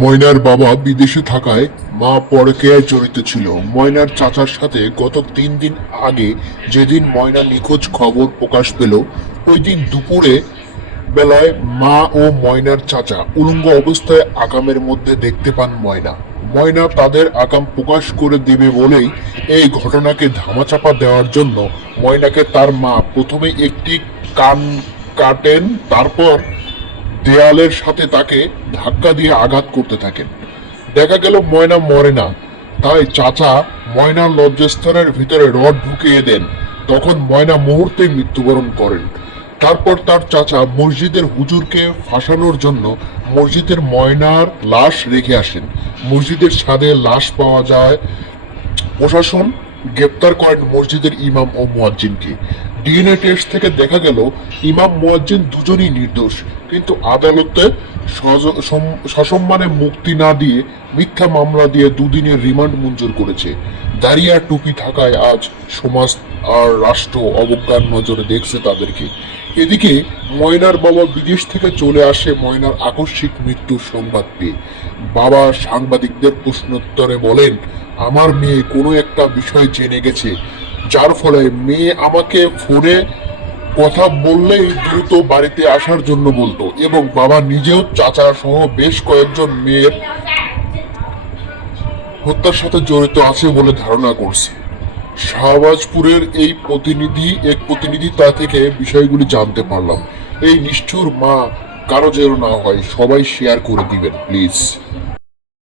ময়নার বাবা বিদেশে থাকায় মা পরকেয়ায় জড়িত ছিল। ময়নার চাচার সাথে গত তিন দিন আগে যেদিন ময়না নিখোঁজ খবর প্রকাশ পেল, ওই দিন দুপুরে বেলায় মা ও ময়নার চাচা উলঙ্গ অবস্থায় আকামের মধ্যে দেখতে পান ময়না। ময়না তাদের আকাম প্রকাশ করে দেবে বলেই এই ঘটনাকে ধামাচাপা দেওয়ার জন্য ময়নাকে তার মা প্রথমে একটি কান কাটেন, তারপর দেয়ালের সাথে তাকে ধাক্কা দিয়ে আঘাত করতে থাকেন। দেখা গেল ময়না মরে না। তাই চাচা ময়নার লজ্জাস্থানের ভিতরে রড ঢুকিয়ে দেন। তখন ময়না মুহূর্তে মৃত্যুবরণ করেন। তারপর তার চাচা মসজিদের হুজুরকে ফাঁসানোর জন্য মসজিদের ময়নার লাশ রেখে আসেন। মসজিদের ছাদে লাশ পাওয়া যায়। প্রশাসন গ্রেপ্তার করেন মসজিদের ইমাম ও মুয়াজ্জিনকে। ডিএনএ টেস্ট থেকে দেখা গেল, ইমাম মুয়াজ্জিন দুজনই নির্দোষ। কিন্তু আদালতে সসম্মানে মুক্তি না দিয়ে মিথ্যা মামলা দিয়ে দুদিনের রিমান্ড মঞ্জুর করেছে। দাঁড়িয়া টুপি থাকায় আজ সমাজ আর রাষ্ট্র অবজ্ঞার নজরে দেখছে তাদেরকে। এদিকে ময়নার বাবা বিদেশ থেকে চলে আসে ময়নার আকস্মিক মৃত্যুর সংবাদ পেয়ে। বাবা সাংবাদিকদের প্রশ্নোত্তরে বলেন, আমার মেয়ে কোনো একটা বিষয় জেনে গেছে। যার ফলে মেয়ে আমাকে ফোনে কথা বললেই দ্রুত বাড়িতে আসার জন্য বলতো এবং বাবা নিজেও চাচা সহ বেশ কয়েকজন মেয়ের হত্যার সাথে জড়িত আছে বলে ধারণা করছে। শাহবাজপুরের এই প্রতিনিধি, এক প্রতিনিধি তা থেকে বিষয়গুলি জানতে পারলাম। এই নিষ্ঠুর মা কারও যেন না হয়, সবাই শেয়ার করে দিবেন প্লিজ